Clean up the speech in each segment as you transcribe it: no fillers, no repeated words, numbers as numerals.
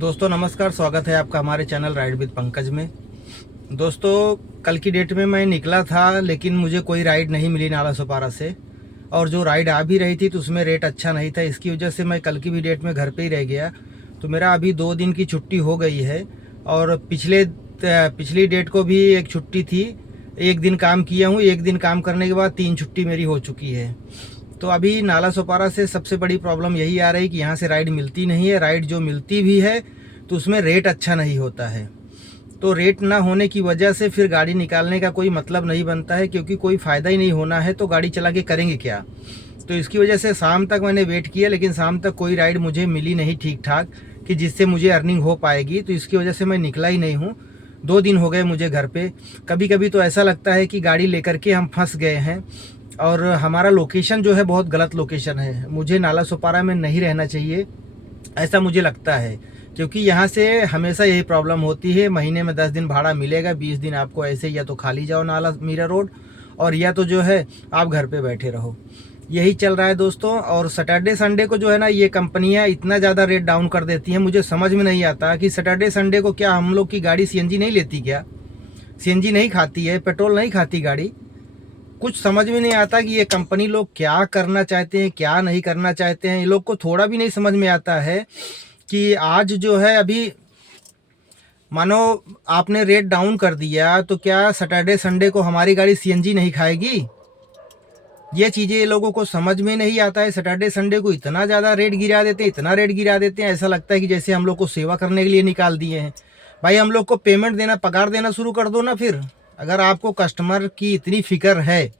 दोस्तों नमस्कार, स्वागत है आपका हमारे चैनल राइड विद पंकज में। दोस्तों कल की डेट में मैं निकला था, लेकिन मुझे कोई राइड नहीं मिली नाला सोपारा से। और जो राइड आ भी रही थी तो उसमें रेट अच्छा नहीं था, इसकी वजह से मैं कल की भी डेट में घर पे ही रह गया। तो मेरा अभी 2 दिन की छुट्टी हो गई है और पिछली डेट को भी एक छुट्टी थी। 1 दिन काम किया हूँ, 1 दिन काम करने के बाद 3 छुट्टी मेरी हो चुकी है। तो अभी नाला सोपारा से सबसे बड़ी प्रॉब्लम यही आ रही कि यहाँ से राइड मिलती नहीं है। राइड जो मिलती भी है तो उसमें रेट अच्छा नहीं होता है। तो रेट ना होने की वजह से फिर गाड़ी निकालने का कोई मतलब नहीं बनता है, क्योंकि कोई फ़ायदा ही नहीं होना है तो गाड़ी चला के करेंगे क्या। तो इसकी वजह से शाम तक मैंने वेट किया, लेकिन शाम तक कोई राइड मुझे मिली नहीं ठीक ठाक कि जिससे मुझे अर्निंग हो पाएगी। तो इसकी वजह से मैं निकला ही नहीं हूँ। 2 दिन हो गए मुझे घर पे। कभी कभी तो ऐसा लगता है कि गाड़ी लेकर के हम फंस गए हैं और हमारा लोकेशन जो है बहुत गलत लोकेशन है। मुझे नाला सोपारा में नहीं रहना चाहिए, ऐसा मुझे लगता है, क्योंकि यहाँ से हमेशा यही प्रॉब्लम होती है। महीने में 10 दिन भाड़ा मिलेगा, 20 दिन आपको ऐसे या तो खाली जाओ नाला मीरा रोड, और या तो जो है आप घर पे बैठे रहो। यही चल रहा है दोस्तों। और सैटरडे संडे को जो है ना, ये कंपनियाँ इतना ज़्यादा रेट डाउन कर देती हैं, मुझे समझ में नहीं आता कि सैटरडे संडे को क्या हम लोग की गाड़ी सीएनजी नहीं लेती क्या? सीएनजी नहीं खाती है, पेट्रोल नहीं खाती गाड़ी? कुछ समझ में नहीं आता कि ये कंपनी लोग क्या करना चाहते हैं, क्या नहीं करना चाहते हैं। ये लोग को थोड़ा भी नहीं समझ में आता है कि आज जो है, अभी मानो आपने रेट डाउन कर दिया तो क्या सैटरडे संडे को हमारी गाड़ी सीएनजी नहीं खाएगी? ये चीज़ें ये लोगों को समझ में नहीं आता है। सैटरडे संडे को इतना ज़्यादा रेट गिरा देते हैं, इतना रेट गिरा देते हैं, ऐसा लगता है कि जैसे हम लोग को सेवा करने के लिए निकाल दिए हैं। भाई हम लोग को पेमेंट देना, पगार देना शुरू कर दो ना फिर। अगर आपको कस्टमर की इतनी फिक्र है,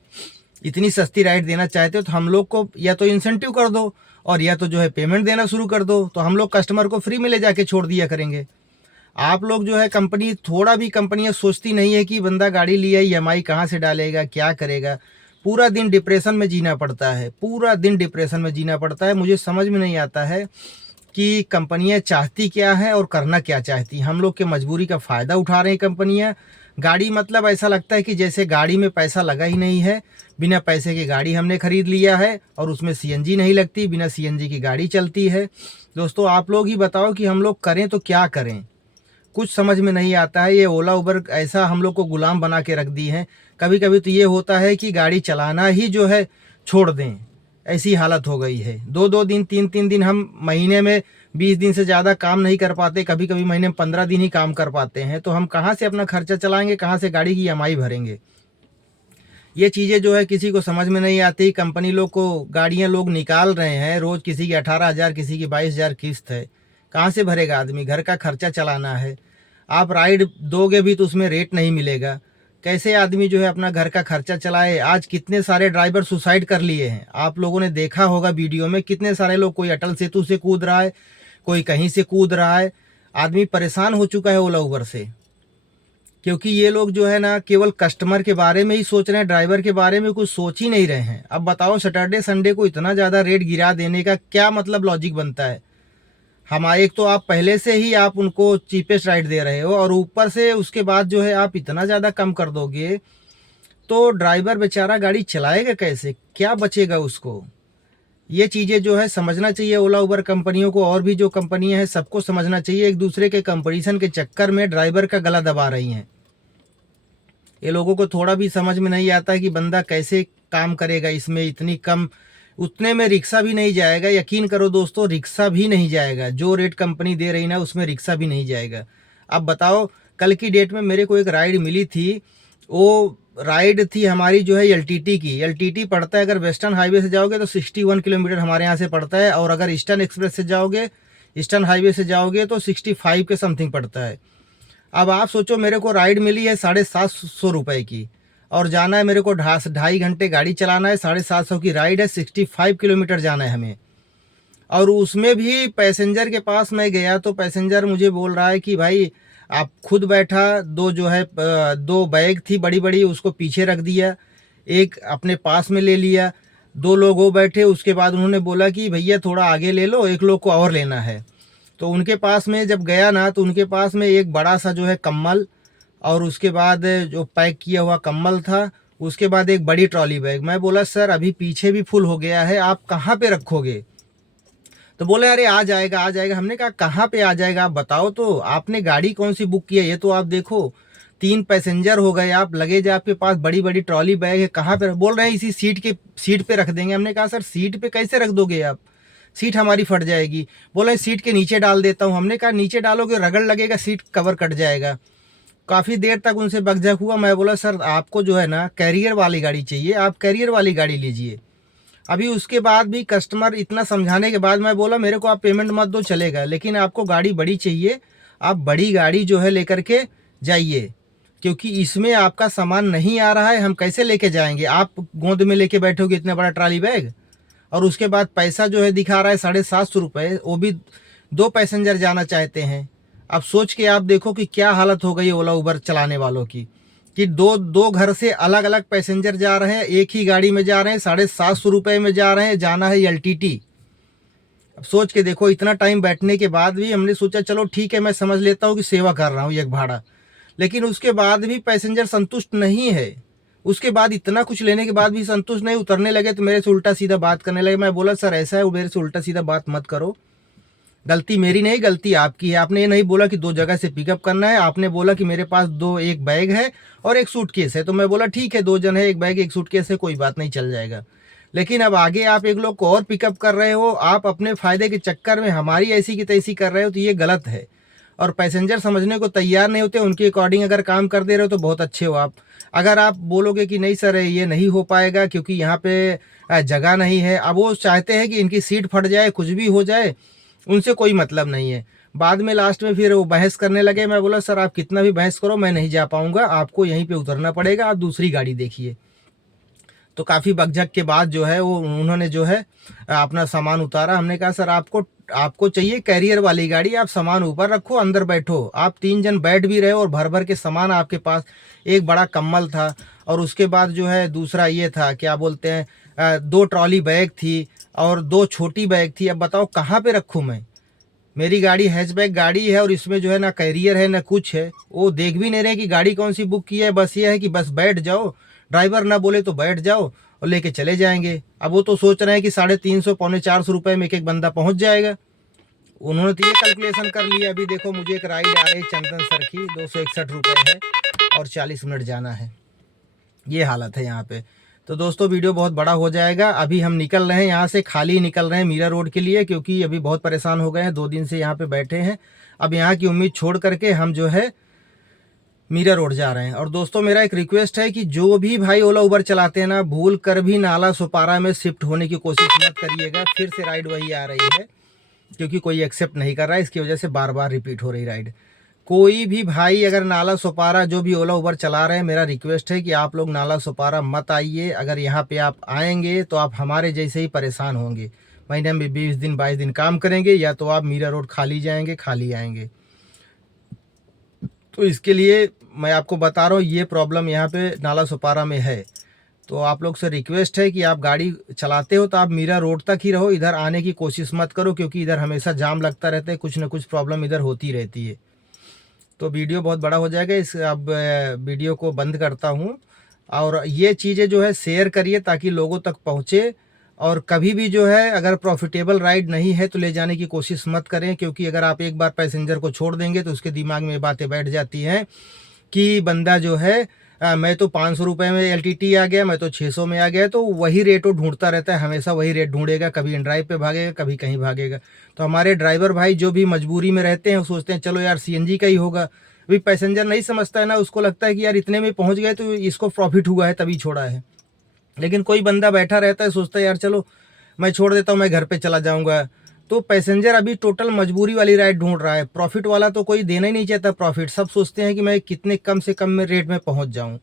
इतनी सस्ती राइड देना चाहते हो, तो हम लोग को या तो इंसेंटिव कर दो और या तो जो है पेमेंट देना शुरू कर दो, तो हम लोग कस्टमर को फ्री में ले जाके छोड़ दिया करेंगे। आप लोग जो है कंपनी, थोड़ा भी कंपनियां सोचती नहीं है कि बंदा गाड़ी लिया ईएमआई कहाँ से डालेगा, क्या करेगा। पूरा दिन डिप्रेशन में जीना पड़ता है, पूरा दिन डिप्रेशन में जीना पड़ता है। मुझे समझ में नहीं आता है कि कंपनियां चाहती क्या है और करना क्या चाहती। हम लोग के मजबूरी का फ़ायदा उठा रही हैं कंपनियां। गाड़ी मतलब ऐसा लगता है कि जैसे गाड़ी में पैसा लगा ही नहीं है। बिना पैसे की गाड़ी हमने खरीद लिया है और उसमें सीएनजी नहीं लगती, बिना सीएनजी की गाड़ी चलती है। दोस्तों आप लोग ही बताओ कि हम लोग करें तो क्या करें, कुछ समझ में नहीं आता है। ये ओला उबर ऐसा हम लोग को गुलाम बना के रख दी है। कभी कभी तो ये होता है कि गाड़ी चलाना ही जो है छोड़ दें, ऐसी हालत हो गई है। 2-2 दिन, 3-3 दिन, हम महीने में 20 दिन से ज़्यादा काम नहीं कर पाते। कभी कभी महीने में 15 दिन ही काम कर पाते हैं। तो हम कहाँ से अपना खर्चा चलाएंगे, कहाँ से गाड़ी की ईएमआई भरेंगे? ये चीज़ें जो है किसी को समझ में नहीं आती। कंपनी लोग को गाड़ियाँ लोग निकाल रहे हैं रोज़, किसी की 18,000, किसी की 22,000 किस्त है। कहाँ से भरेगा आदमी? घर का खर्चा चलाना है। आप राइड दोगे भी तो उसमें रेट नहीं मिलेगा। कैसे आदमी जो है अपना घर का खर्चा चलाए? आज कितने सारे ड्राइवर सुसाइड कर लिए हैं, आप लोगों ने देखा होगा वीडियो में। कितने सारे लोग, कोई अटल सेतु से कूद रहा है, कोई कहीं से कूद रहा है। आदमी परेशान हो चुका है ओला उबर से, क्योंकि ये लोग जो है ना केवल कस्टमर के बारे में ही सोच रहे हैं, ड्राइवर के बारे में कुछ सोच ही नहीं रहे हैं। अब बताओ सैटरडे संडे को इतना ज़्यादा रेट गिरा देने का क्या मतलब, लॉजिक बनता है? हमारे एक तो आप पहले से ही आप उनको चीपेस्ट राइड दे रहे हो, और ऊपर से उसके बाद जो है आप इतना ज़्यादा कम कर दोगे तो ड्राइवर बेचारा गाड़ी चलाएगा कैसे, क्या बचेगा उसको? ये चीज़ें जो है समझना चाहिए ओला उबर कंपनियों को, और भी जो कंपनियां हैं सबको समझना चाहिए। एक दूसरे के कंपटीशन के चक्कर में ड्राइवर का गला दबा रही हैं। ये लोगों को थोड़ा भी समझ में नहीं आता है कि बंदा कैसे काम करेगा इसमें। इतनी कम, उतने में रिक्शा भी नहीं जाएगा। यकीन करो दोस्तों, रिक्शा भी नहीं जाएगा। जो रेट कंपनी दे रही ना उसमें रिक्शा भी नहीं जाएगा। अब बताओ, कल की डेट में मेरे को एक राइड मिली थी। वो राइड थी हमारी जो है एलटीटी की। एलटीटी पड़ता है, अगर वेस्टर्न हाईवे से जाओगे तो 61 किलोमीटर हमारे यहाँ से पड़ता है, और अगर ईस्टर्न एक्सप्रेस से जाओगे, ईस्टर्न हाईवे से जाओगे तो 65 के समथिंग पड़ता है। अब आप सोचो, मेरे को राइड मिली है 750 रुपये की, और जाना है मेरे को 2.5 घंटे गाड़ी चलाना है। 750 की राइड है, 65 किलोमीटर जाना है हमें। और उसमें भी पैसेंजर के पास मैं गया तो पैसेंजर मुझे बोल रहा है कि भाई आप खुद बैठा, दो जो है 2 बैग थी बड़ी बड़ी, उसको पीछे रख दिया, एक अपने पास में ले लिया। 2 लोग वो बैठे, उसके बाद उन्होंने बोला कि भैया थोड़ा आगे ले लो, एक लोग को और लेना है। तो उनके पास में जब गया ना, तो उनके पास में एक बड़ा सा जो है कम्बल, और उसके बाद जो पैक किया हुआ कम्बल था, उसके बाद एक बड़ी ट्रॉली बैग। मैं बोला सर अभी पीछे भी फुल हो गया है, आप कहाँ पे रखोगे? तो बोले अरे आ जाएगा आ जाएगा। हमने कहा कहाँ पे आ जाएगा आप बताओ तो, आपने गाड़ी कौन सी बुक की है ये तो आप देखो, 3 पैसेंजर हो गए, आप लगेज आपके पास बड़ी बड़ी ट्रॉली बैग है, कहाँ पे? बोल रहे हैं इसी सीट पे रख देंगे। हमने कहा सर सीट पे कैसे रख दोगे आप, सीट हमारी फट जाएगी। बोले सीट के नीचे डाल देता हूँ। हमने कहा नीचे डालोगे रगड़ लगेगा, सीट कवर कट जाएगा। काफ़ी देर तक उनसे बकझक हुआ। मैं बोला सर आपको जो है ना कैरियर वाली गाड़ी चाहिए, आप कैरियर वाली गाड़ी लीजिए। अभी उसके बाद भी कस्टमर इतना समझाने के बाद मैं बोला मेरे को आप पेमेंट मत दो चलेगा, लेकिन आपको गाड़ी बड़ी चाहिए, आप बड़ी गाड़ी जो है लेकर के जाइए, क्योंकि इसमें आपका सामान नहीं आ रहा है, हम कैसे लेके जाएंगे? आप गोद में लेके बैठोगे इतना बड़ा ट्राली बैग, और उसके बाद पैसा जो है दिखा रहा है 750 रुपये, वो भी 2 पैसेंजर जाना चाहते हैं। अब सोच के आप देखो कि क्या हालत हो गई ओला उबर चलाने वालों की, कि दो घर से अलग अलग पैसेंजर जा रहे हैं, एक ही गाड़ी में जा रहे हैं, 750 रुपये में जा रहे हैं, जाना है LTT। अब सोच के देखो, इतना टाइम बैठने के बाद भी हमने सोचा चलो ठीक है मैं समझ लेता हूँ कि सेवा कर रहा हूँ एक भाड़ा, लेकिन उसके बाद भी पैसेंजर संतुष्ट नहीं है। उसके बाद इतना कुछ लेने के बाद भी संतुष्ट नहीं, उतरने लगे तो मेरे से उल्टा सीधा बात करने लगे। मैं बोला सर ऐसा है, वो मेरे से उल्टा सीधा बात मत करो, गलती मेरी नहीं गलती आपकी है। आपने ये नहीं बोला कि 2 जगह से पिकअप करना है, आपने बोला कि मेरे पास एक बैग है और एक सूटकेस है। तो मैं बोला ठीक है 2 जन है, एक बैग एक सूटकेस है, कोई बात नहीं चल जाएगा। लेकिन अब आगे आप एक लोग को और पिकअप कर रहे हो, आप अपने फ़ायदे के चक्कर में हमारी ऐसी की तैसी कर रहे हो, तो ये गलत है। और पैसेंजर समझने को तैयार नहीं होते, उनके अकॉर्डिंग अगर काम कर दे रहे हो तो बहुत अच्छे हो आप। अगर आप बोलोगे कि नहीं सर ये नहीं हो पाएगा क्योंकि यहाँ पे जगह नहीं है, अब वो चाहते हैं कि इनकी सीट फट जाए, कुछ भी हो जाए, उनसे कोई मतलब नहीं है। बाद में लास्ट में फिर वो बहस करने लगे। मैं बोला सर आप कितना भी बहस करो मैं नहीं जा पाऊँगा, आपको यहीं पे उतरना पड़ेगा, आप दूसरी गाड़ी देखिए। तो काफ़ी बकझक के बाद जो है वो उन्होंने जो है अपना सामान उतारा। हमने कहा सर आपको चाहिए कैरियर वाली गाड़ी, आप सामान ऊपर रखो अंदर बैठो। आप 3 जन बैठ भी रहे हो और भर भर के सामान आपके पास, एक बड़ा कम्बल था और उसके बाद जो है दूसरा ये था क्या बोलते हैं 2 ट्रॉली बैग थी और 2 छोटी बैग थी। अब बताओ कहाँ पे रखूँ मैं? मेरी गाड़ी हैचबैक गाड़ी है और इसमें जो है ना कैरियर है ना कुछ है। वो देख भी नहीं रहे कि गाड़ी कौन सी बुक की है, बस ये है कि बस बैठ जाओ, ड्राइवर ना बोले तो बैठ जाओ और लेके चले जाएंगे। अब वो तो सोच रहे हैं कि 350 पौने 400 रुपये में एक बंदा पहुंच जाएगा। उन्होंने तो ये कैलकुलेशन कर लिया। अभी देखो मुझे एक राइड आ रही चंदन सर की, 261 रुपये है और 40 मिनट जाना है। ये हालत है यहाँ पे। तो दोस्तों वीडियो बहुत बड़ा हो जाएगा। अभी हम निकल रहे हैं यहाँ से, खाली निकल रहे हैं मीरा रोड के लिए, क्योंकि अभी बहुत परेशान हो गए हैं, 2 दिन से यहाँ पे बैठे हैं। अब यहाँ की उम्मीद छोड़ करके हम जो है मीरा रोड जा रहे हैं। और दोस्तों मेरा एक रिक्वेस्ट है कि जो भी भाई ओला उबर चलाते हैं ना, भूल कर भी नाला सुपारा में शिफ्ट होने की कोशिश मत करिएगा। फिर से राइड वही आ रही है, क्योंकि कोई एक्सेप्ट नहीं कर रहा है, इसकी वजह से बार बार रिपीट हो रही राइड। कोई भी भाई अगर नाला सुपारा जो भी ओला उबर चला रहे हैं, मेरा रिक्वेस्ट है कि आप लोग नाला सुपारा मत आइए। अगर यहाँ पे आप आएंगे तो आप हमारे जैसे ही परेशान होंगे। महीने में 20 दिन 22 दिन काम करेंगे, या तो आप मीरा रोड खाली जाएंगे खाली आएंगे। तो इसके लिए मैं आपको बता रहा हूँ ये प्रॉब्लम यहाँ पे नाला सुपारा में है। तो आप लोग से रिक्वेस्ट है कि आप गाड़ी चलाते हो तो आप मीरा रोड तक ही रहो, इधर आने की कोशिश मत करो, क्योंकि इधर हमेशा जाम लगता रहता है, कुछ ना कुछ प्रॉब्लम इधर होती रहती है। तो वीडियो बहुत बड़ा हो जाएगा, इस अब वीडियो को बंद करता हूँ। और ये चीज़ें जो है शेयर करिए ताकि लोगों तक पहुँचे। और कभी भी जो है अगर प्रॉफिटेबल राइड नहीं है तो ले जाने की कोशिश मत करें, क्योंकि अगर आप एक बार पैसेंजर को छोड़ देंगे तो उसके दिमाग में बातें बैठ जाती हैं कि बंदा जो है मैं तो 500 रुपये में LTT आ गया, मैं तो 600 में आ गया। तो वही रेटो ढूंढता रहता है, हमेशा वही रेट ढूंढेगा, कभी इन ड्राइव पे भागेगा कभी कहीं भागेगा। तो हमारे ड्राइवर भाई जो भी मजबूरी में रहते हैं वो सोचते हैं चलो यार CNG का ही होगा। अभी पैसेंजर नहीं समझता है ना, उसको लगता है कि यार इतने में पहुंच गए तो इसको प्रॉफिट हुआ है तभी छोड़ा है। लेकिन कोई बंदा बैठा रहता है सोचता है यार चलो मैं छोड़ देता हूँ, मैं घर पे चला जाऊँगा। तो पैसेंजर अभी टोटल मजबूरी वाली राइड ढूंढ रहा है, प्रॉफिट वाला तो कोई देना ही नहीं चाहता प्रॉफिट। सब सोचते हैं कि मैं कितने कम से कम में रेट में पहुंच जाऊं।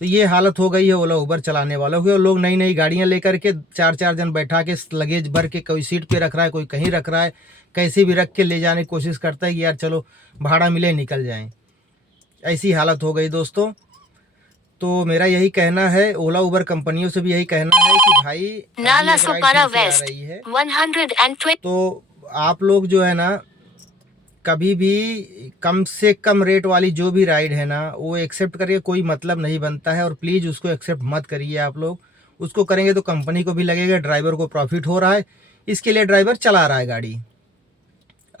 तो ये हालत हो गई है ओला उबर चलाने वालों की। और लोग नई नई गाड़ियां लेकर के 4-4 जन बैठा के लगेज भर के, कोई सीट पे रख रहा है कोई कहीं रख रहा है, कैसे भी रख के ले जाने की कोशिश करता है कि यार चलो भाड़ा मिले निकल जाएं। ऐसी हालत हो गई दोस्तों। तो मेरा यही कहना है, ओला उबर कंपनियों से भी यही कहना है कि भाई नाला सुपारा वेस्ट रही है 120 तो आप लोग जो है ना कभी भी कम से कम रेट वाली जो भी राइड है ना वो एक्सेप्ट करिए, कोई मतलब नहीं बनता है। और प्लीज़ उसको एक्सेप्ट मत करिए आप लोग। उसको करेंगे तो कंपनी को भी लगेगा ड्राइवर को प्रॉफिट हो रहा है, इसके लिए ड्राइवर चला रहा है गाड़ी।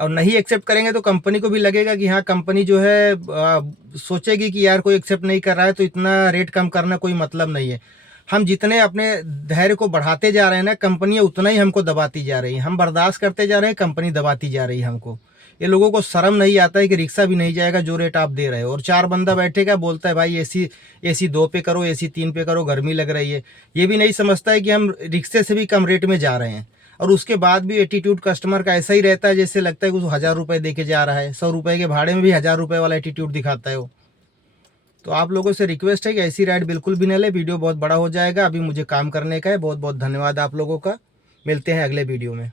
और नहीं एक्सेप्ट करेंगे तो कंपनी को भी लगेगा कि हाँ, कंपनी जो है सोचेगी कि यार कोई एक्सेप्ट नहीं कर रहा है तो इतना रेट कम करना कोई मतलब नहीं है। हम जितने अपने धैर्य को बढ़ाते जा रहे हैं ना, कंपनी उतना ही हमको दबाती जा रही है। हम बर्दाश्त करते जा रहे हैं, कंपनी दबाती जा रही है हमको। ये लोगों को शर्म नहीं आता है कि रिक्शा भी नहीं जाएगा जो रेट आप दे रहे हो। और 4 बंदा बैठेगा, बोलता है भाई एसी 2 पे करो, एसी 3 पे करो, गर्मी लग रही है। ये भी नहीं समझता है कि हम रिक्शे से भी कम रेट में जा रहे हैं। और उसके बाद भी एटीट्यूड कस्टमर का ऐसा ही रहता है, जैसे लगता है कि उसको 1000 रुपये दे के जा रहा है। 100 रुपये के भाड़े में भी 1000 रुपये वाला एटीट्यूड दिखाता है वो। तो आप लोगों से रिक्वेस्ट है कि ऐसी राइड बिल्कुल भी न ले, वीडियो बहुत बड़ा हो जाएगा। अभी मुझे काम करने का है। बहुत बहुत धन्यवाद आप लोगों का। मिलते हैं अगले वीडियो में।